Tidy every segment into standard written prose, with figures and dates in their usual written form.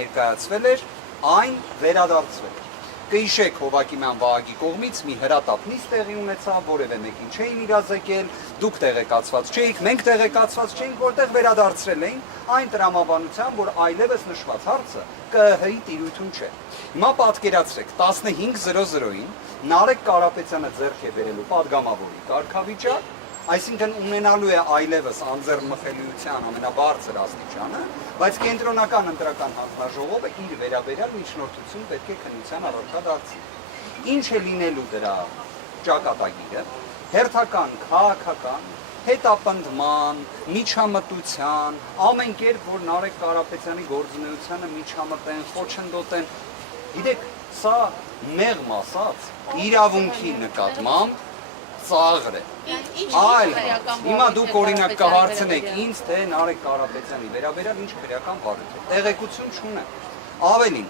ներկայացվել էր, այն վերադարձվել էր։ Կհիշեք Հովակիմյան Վահագի կողմից մի հրատապ նիստ տեղի ունեցավ, որևէ մեկին չէին իրազեկել, դուք տեղեկացված չէիք, մենք տեղեկացված չէինք, որտեղ վերադարձրել էին այն տրամաբանությամբ, որ այլևս նշված հարցը ԿԸՀ-ի տիրույթում չէ։ Հիմա պատկերացրեք 15:00-ին Նարեկ Կարապետյանը ձեռք է բերելու падգամավորի կարգավիճակ, այսինքն ունենալու է այլևս անձեռնմխելիության ամենաբարձր աստիճանը, բայց կենտրոնական ընտրական հանձնաժողովը իր վերաբերյալ միջնորդություն պետք է քննության առարկա դարձնի։ Ինչ է լինելու դրա ճակատագիրը, հերթական, քաղաքական, հետապնդման, միջամտության, ամեն կերպ, որ Նարեկ Կարապետյանի գործունեությանը միջամտեն, խոչընդոտեն, գիտեք, սա մեղմ ասած իրավունքի նկատմամբ ծաղր է։ Այլ հիմա դուք օրինակ կհարցնեք ինձ, թե Նարեկ Կարապետյանի վերաբերյալ ինչ քրեական բարույթ է։ Տեղեկություն չունեմ։ Ավելին,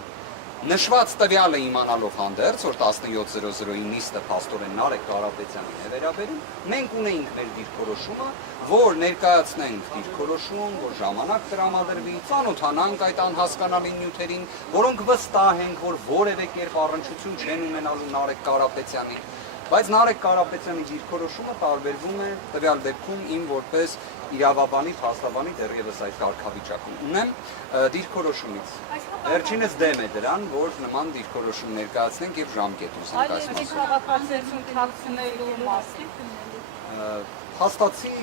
նշված տվյալը իմանալով հանդերձ, որ 17:00-ի նիստը փաստորեն Նարեկ Կարապետյանին է վերաբերում, մենք ունեինք մեր դիրքորոշումը, որ ներկայացնենք դիրքորոշում, որ ժամանակ տրամադրվի, ծանոթանանք այդ անհասկանալի նյութերին, որոնք վստահ ենք, որ որևէ կերպ առնչություն չեն ունենալու Նարեկ Կարապետյանին։ Բայց Նարեկ Կարապետյանի դիրքորոշումը տարբերվում է տվյալ դեպքում իմ որպես իրավաբանի, փաստաբանի դեռևս այդ կարգավիճակում ունեմ դիրքորոշումից։ Վերջինս դեմ է դրան, որ նման դիրքորոշում ներկայացնենք եւ ժամկետ ուսանք այս մասին։ Հաստատի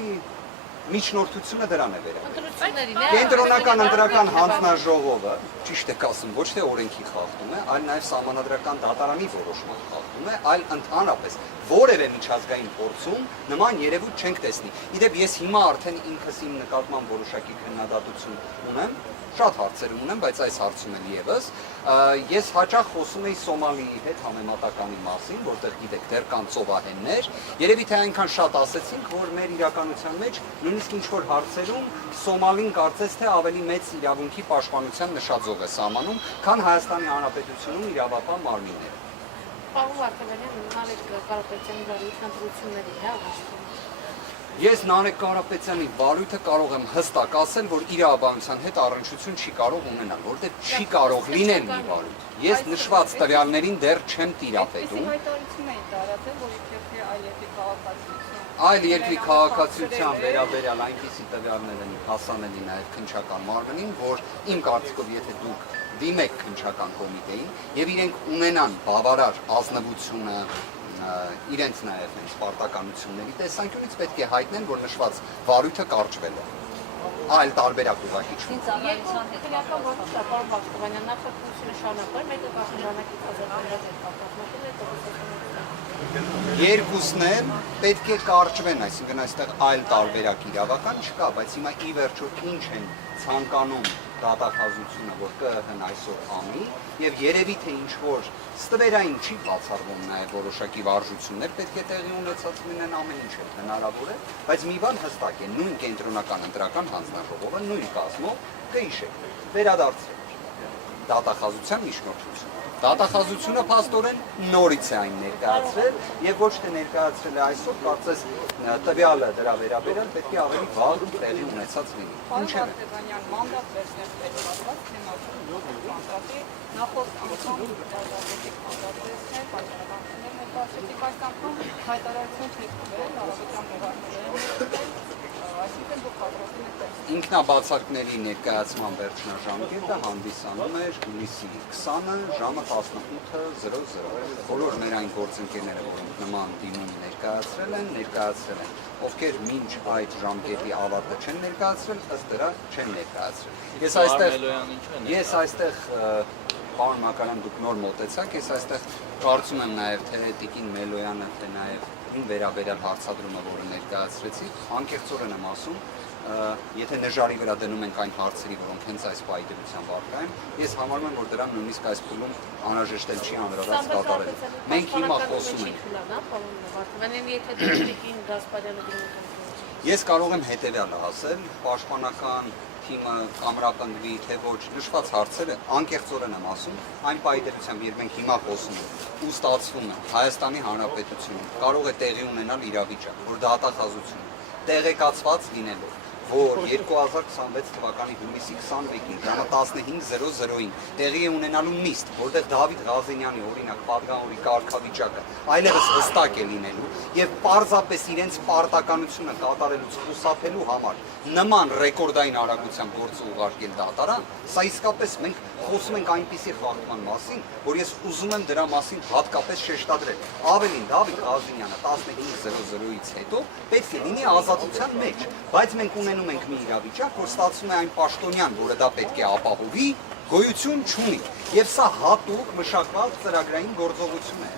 միջնորդությունը դրան է վերաբերում։ Կենտրոնական ընտրական հանձնաժողովը, ճիշտ եք ասում, ոչ թե օրենքի խախտում է, այլ նաև սահմանադրական դատարանի որոշման խախտում է, այլ ընդհանրապես որևէ միջազգային փորձում նման երևույթ չենք տեսնի։ Իդեպ ես հիմա արդեն ինքս իմ նկատմամբ որոշակի քննադատություն ունեմ, շատ հարցեր ունեմ, բայց այս հարցում էլ եւս ես հաճախ խոսում էի Սոմալիի հետ համեմատականի մասին, որտեղ գիտեք դեռ կան ծովահեններ, երևի թե այնքան շատ ասեցինք, որ մեր իրականության մեջ նույնիսկ ինչ-որ հարցերում Սոմալին կարծես թե ավելի մեծ իրավունքի պաշտպանության նշաձող է սահմանում, քան Հայաստանի Հանրապետությունում իրավապահ մարմինները։ Պարոն Վարդանյան, Նարեկ Կարապետյանի բարույթների Ես Նարեկ Կարապետյանի բարույթը կարող եմ հստակ ասել, որ իրավաբանության հետ առնչություն չի կարող ունենալ, որտեղ չի կարող լինել մի բարույթ։ Ես նշված տվյալներին դեռ չեմ տիրապետում։ Այլ երկրի քաղաքացիության վերաբերյալ այնպիսի տվյալներ են հասանելի նաև քննչական մարմնին, որ իմ կարծիքով եթե դուք դիմեք քննչական կոմիտեին եւ իրենք ունենան բավարար ազնվությունը իրենց նաև հենց պարտականությունների տեսանկյունից պետք է հայտնեն, որ նշված բարույթը կարճվել է։ Այլ տարբերակ ուղղակի չունի։ Երկու քրեական որոշ պարոն Բախտովանյան, նախաքննությունը շարունակել, մեկը ժամանակից ազատագրել Երկուսն էլ պետք է կարճվեն, այսինքն այստեղ այլ տարբերակ իրավական չկա, բայց հիմա ի վերջո ինչ են ցանկանում դատախազությունը, որ ԿԸՀ-ն այսօր անի, եւ երևի թե ինչ-որ ստվերային չի բացառվում նաեւ որոշակի վարժություններ պետք է տեղի ունեցած լինեն, ամեն ինչ էլ հնարավոր է, բայց մի բան հստակ է, նույն կենտրոնական ընտրական հանձնաժողովը նույն կազմով կհիշեք, վերադարձրել դատախազության միջնորդությունը։ Դատախազությունը փաստորեն նորից է այն ներկայացրել եւ ոչ թե ներկայացրել է այսօր, կարծես տվյալը դրա վերաբերյալ պետք է ավելի վաղ տեղի ունեցած լինի։ Ինչ է։ Մանդատ վերցնել պետք թեմա նախորդ անգամ Ինքնաբացարկների ներկայացման վերջնաժամկետը հանդիսանում էր հունիսի 20-ը ժամը 18:00։ Բոլոր մեր այն գործընկերները, որոնք նման դիմում ներկայացրել են, ովքեր մինչ այդ ժամկետի ավարտը չեն ներկայացրել, ըստ դրա չեն ներկայացրել։ Ես այստեղ պարոն Մակարյան, դուք նոր մոտեցաք, ես այստեղ կարծում եմ նաև թե Տիկին Մելոյանը, թե նաև ին վերաբերյալ հարցադրումը, որը ներկայացրեցի, անկեղծորեն եմ ասում, եթե նժարի վրա դնում ենք այն հարցերի, որոնք հենց այս պայդրությամբ առկա են, ես համարում եմ, որ դրան նույնիսկ այս փուլում անհրաժեշտ էլ չի անհրաժեշտ կատարել։ Մենք հիմա խոսում ենք։ Ես կարող եմ հետևյալը ասել, պաշտպանական թիմը կամրապնդվի, թե ոչ, նշված հարցերը անկեղծորեն եմ ասում, այն պայդրությամբ, երբ մենք հիմա խոսում ենք ու ստացվում է Հայաստանի Հանրապետությունում կարող է տեղի ունենալ իրավիճակ, որ դատախազությունը տեղեկացված լինելով որ 2026 թվականի հուլիսի 21-ին ժամը 15:00-ին տեղի է ունենալու նիստ, որտեղ Դավիթ Ղազենյանի օրինակ պատգամավորի կարգավիճակը այլևս հստակ է լինելու եւ պարզապես իրենց պարտականությունը կատարելուց խուսափելու համար նման ռեկորդային արագությամբ գործ ուղարկել դատարան, սա իսկապես մենք խոսում ենք այնպիսի խախտման մասին, որ ես ուզում եմ դրա մասին հատկապես շեշտադրել։ Ավելին Դավիթ Ղազենյանը 15:00-ից հետո պետք է լինի ազատության մեջ, բայց մենք ունենում ենք մի իրավիճակ, որ ստացվում է այն պաշտոնյան, որը դա պետք է ապահովի, գոյություն չունի, եւ սա հատուկ մշակված ծրագրային գործողություն է։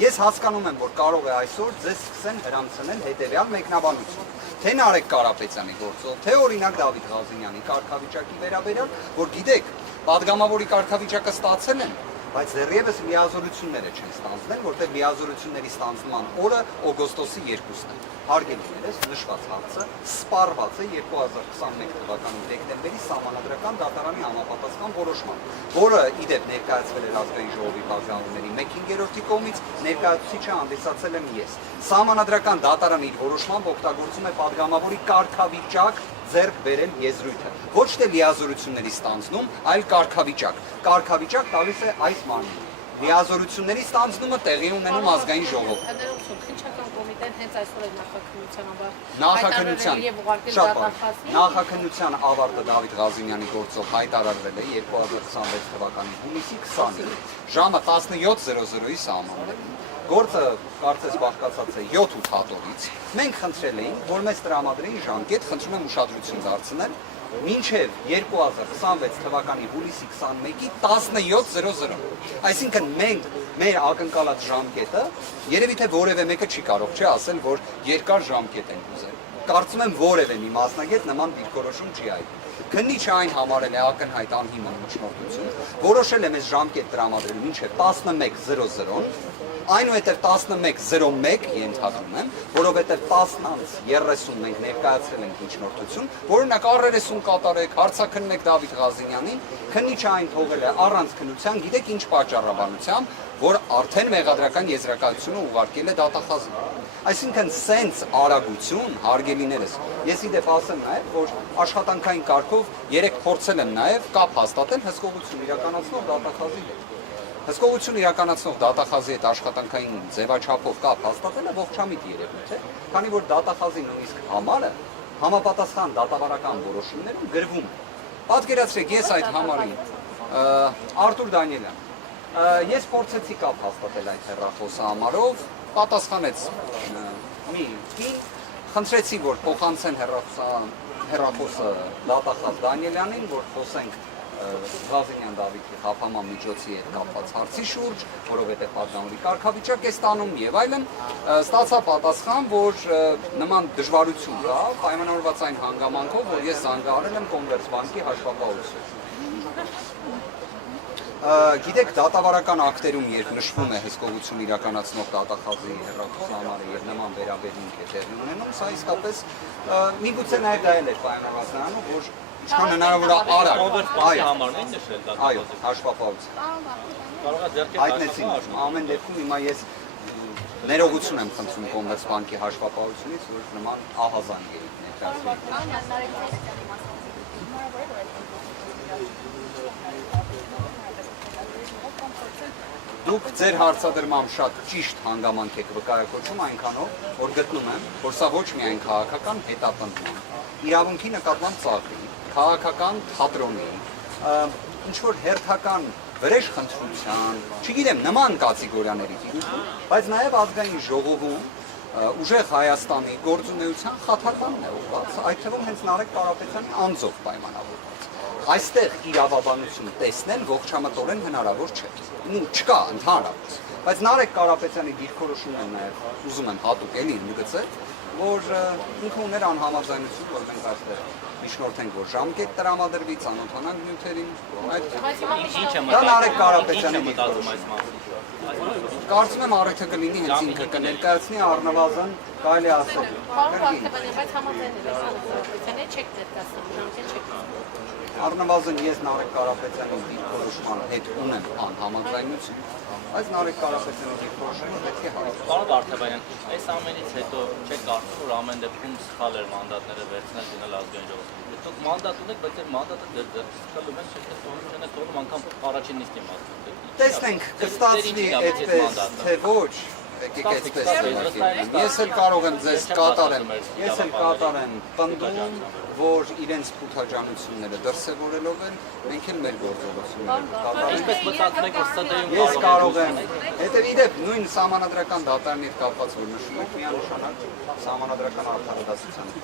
Ես հասկանում եմ, որ կարող է այսօր ձեզ սկսեն հրամցնել հետեւյալ մեկնաբանություն։ Թե Նարեկ Կարապետյանի գործով, թե օրինակ Դավիթ Ղազենյանի կարգավիճակի վերաբերյալ, որ գիտեք, պատգամավորի կարգավիճակը ստացել են, բայց դեռևս լիազորությունները չեն ստանձնել, որտեղ լիազորությունների ստանձնման օրը օգոստոսի 2-ն է։ Հարգելիներս, նշված հարցը սպառված է 2021 թվականի դեկտեմբերի Սահմանադրական դատարանի համապատասխան որոշմամբ, որը իդեպ ներկայացվել էր ազգային ժողովի պատգամավորների 1/5-ի կողմից, ներկայացուցիչը հանդիսացել եմ ես։ Սահմանադրական դատարանը իր որոշմամբ օգտագործում է պատգամավորի կարգավիճակ ձեռք բերել եզրույթը։ Ոչ թե լիազորությունների ստանձնում, այլ կարգավիճակ։ Կարգավիճակ տալիս է այս մարմինը։ Լիազորությունների ստանձնումը տեղի ունենում ազգային ժողովում։ Ներողություն, քննչական կոմիտեն հենց այսօր է Նախաքննության ավարտը Դավիթ Ղազենյանի գործով հայտարարվել է 2026 թվականի հունիսի 20-ին, ժամը 17:00-ի սահմաններում։ Գործը կարծես բաղկացած է 7-8 հատորից։ Մենք խնդրել էինք, որ մեզ տրամադրեին ժամկետ, խնդրում եմ ուշադրություն դարձնել, մինչև 2026 թվականի հուլիսի 21-ի 17:00։ Այսինքն մենք մեր ակնկալած ժամկետը երևի թե որևէ մեկը չի կարող չէ ասել, որ երկար ժամկետ ենք ուզել։ Կարծում եմ որևէ մի մասնագետ նման դիրքորոշում չի այլ։ Քննիչը այն համարել է ակնհայտ անհիմն միջնորդություն, որոշել է մեզ ժամկետ տրամադրել մինչև 11:00, այնուհետև 11:01 ենթադրում եմ, որովհետև 10:30 մենք ներկայացրել ենք միջնորդություն, որոնք առերեսում կատարեք, հարցաքննեք Դավիթ Ղազենյանին, քննիչը այն թողել է առանց քննության, գիտեք ինչ պատճառաբանությամբ, որ արդեն մեղադրական եզրակացությունը ուղարկել է դատախազին։ Այսինքն սենց արագություն, հարգելիներս, ես իդեպ ասեմ նաև, որ աշխատանքային կարգով երեք փորձել եմ նաև կապ հաստատել հսկողություն իրականացնող դատախազի հետ։ Հսկողություն իրականացնող դատախազի հետ աշխատանքային ձևաչափով կապ հաստատելը ողջամիտ երևույթ է, քանի որ դատախազի նույնիսկ համարը համապատասխան դատավարական որոշումներում գրվում է։ Պատկերացրեք, ես այդ համարին Արտուր Դանիելյան, ես փորձեցի կապ հաստատել այդ հեռախոսը համարով, պատասխանեց մի կին, խնդրեցի, որ փոխանցեն հեռախոսը դատախազ Դանիելյանին, որ խոսենք Ղազենյան Դավիթի խափանման միջոցի հետ կապված հարցի շուրջ, որովհետև պատգամավորի կարգավիճակ է ստանում եւ այլն, ստացա պատասխան, որ նման դժվարություն կա, պայմանավորված այն հանգամանքով, որ ես զանգահարել եմ Կոմերցբանկի հաշվապահություն։ Գիտեք, դատավարական ակտերում, երբ նշվում է հսկողություն իրականացնող դատախազի հեռախոսահամարը եւ նման վերաբերմունք է տեղի ունենում, սա իսկապես միգուցե նաեւ դա էլ է պայմանավորված նրանով, որ ինչքան հնարավոր է արագ համարն են նշել դատախազի։ Այո, հաշվապահություն։ Կարող է ձեռքեր Հայտնեցին, ամեն դեպքում հիմա ես ներողություն եմ խնդրում Կոմերցբանկի հաշվապահությունից, որ նման ահազանգ է ներկայացրել։ Դուք ձեր հարցադրմամբ շատ ճիշտ հանգամանք եք վկայակոչում այնքանով, որ գտնում եմ, որ սա ոչ միայն քաղաքական հետապնդման, իրավունքի նկատմամբ ծաղրի, քաղաքական թատրոնի, ինչ-որ հերթական վրեժ խնդրության, չգիտեմ, նման կատեգորիաների դիրքում, բայց նաև ազգային ժողովում ուժեղ Հայաստանի գործունեության խաթարմանն է ուղղված, այդ թվում հենց Նարեկ Կարապետյանի անձով պայմանավորված։ Այստեղ իրավաբանություն տեսնել ողջամտորեն հնարավոր չէ։ Չկա ընդհանրապես։ Բայց Նարեկ Կարապետյանի դիրքորոշումն է նաև ուզում եմ հատուկ էլի ընդգծել, որ ինքը ուներ անհամաձայնություն, որ մենք այստեղ միջնորդենք, որ ժամկետ տրամադրվի, ծանոթանանք նյութերին, դա Նարեկ Կարապետյանի մտածում այս մասին։ Կարծում եմ առիթը կլինի հենց ինքը կներկայացնի առնվազն կարելի ասել։ Պարոն Վարդապետյան, բայց համաձայնել եք Կարապետյանի չեք ներկայացնում, ժամկետ չեք։ Առնվազն ես Նարեկ Կարապետյանի դիրքորոշման հետ ունեմ անհամաձայնություն, բայց Նարեկ Կարապետյանի դիրքորոշումը պետք է հարցնել։ Պարոն Վարդապետյան, այս ամենից հետո չեք կարծում, որ ամեն դեպքում սխալ էր մանդատները վերցնել դնել ազգային ժողովրդին։ Դուք մանդատ ունեք, բայց այդ մանդատը ձեր ձեռքով եք, չէ՞ թողնում անգամ առաջին նիստի մասում։ Տեսնենք, կստացվի այդպես, թե ոչ, եկեք այդպես ներկայացնեմ։ Ես էլ կարող եմ ձեզ կատարեմ պնդում, որ իրենց փութաջանությունները դրսևորելով են, մենք էլ մեր գործողությունները կատարենք։ Ինչպես մտածում եք, որ ՍՏ-ում Ես կարող եմ, հետևի դեպ նույն սահմանադրական դատարանի հետ կապված որ նշում եք, միանշանակ սահմանադրական արդարադատության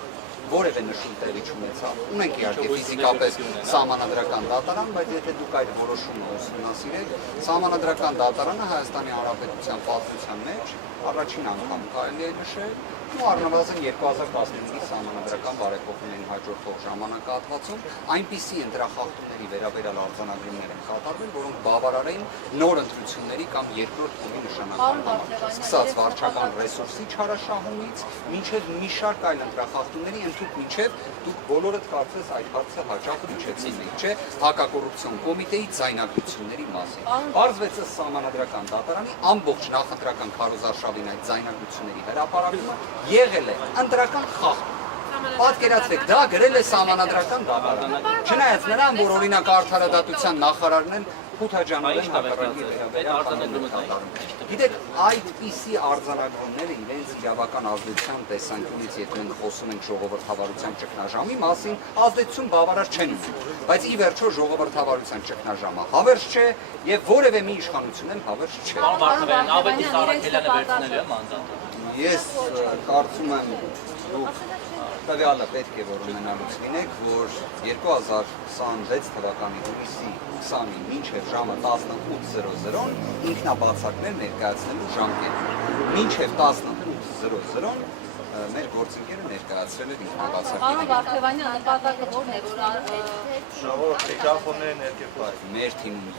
որևէ նշում տեղի չունեցավ։ Ունենք իհարկե ֆիզիկապես սահմանադրական դատարան, բայց եթե դուք այդ որոշումը ուսումնասիրեք, սահմանադրական դատարանը Հայաստանի Հանրապետության պատմության մեջ առաջին անգամ կարելի է նշել, ու առնվազն 2015-ի սահմանադրական բարեփոխումներին հաջորդող ժամանակահատվածում այնպիսի ընտրախախտումների վերաբերյալ արձանագրումներ են կատարվել, որոնք բավարար էին նոր ընտրությունների կամ երկրորդ փուլի նշանակման համար, սկսած վարչական ռեսուրսի չարաշահումից, մինչև մի շարք այլ ընտրախախտումների, ընդհանուր մինչև դուք բոլորդ կարծես այդ հարցը հաճախ հիշեցիք, չէ՞, հակակոռուպցիոն կոմիտեի ձայնագրությունների մասին։ Պարզվեց ըստ սահմանադրական դատարանի ամբողջ նախընտրական քարոզարշավին այդ ձայնագրությունների հրապարակումը եղել է ընտրական խախտում։ Պատկերացրեք, դա գրել է սահմանադրական դատարանը։ Չնայած նրան, որ օրինակ արդարադատության նախարարն են փութաջանորեն հակառակի վերաբերյալ։ Գիտեք, այդպիսի արձանագրումները իրենց իրավական ազդեցության տեսանկյունից, եթե մենք խոսում ենք ժողովրդավարության ճգնաժամի մասին, ազդեցություն բավարար չեն ունենում։ Բայց ի վերջո ժողովրդավարության ճգնաժամը հավերժ չէ եւ որևէ մի իշխանություն էլ հավերժ չէ։ Պարոն Վարդապետյան, ավելի Սարաքելյանը վերցնելու է մանդատը։ Ես կարծում եմ, դուք տվյալը պետք է որ ունենալուց լինեք, որ 2026 թվականի հուլիսի 20-ին մինչև ժամը 18:00-ն ինքնաբացակներ ներկայացնելու ժամկետն է։ Մինչև 18:00-ն մեր գործընկերը ներկայացրել էր ինքնաբացակները։ Պարոն Վարդապետյան, նպատակը ո՞րն է, որ Ժողովուրդ միկրոֆոնները ներկայացրել։ Մեր թիմում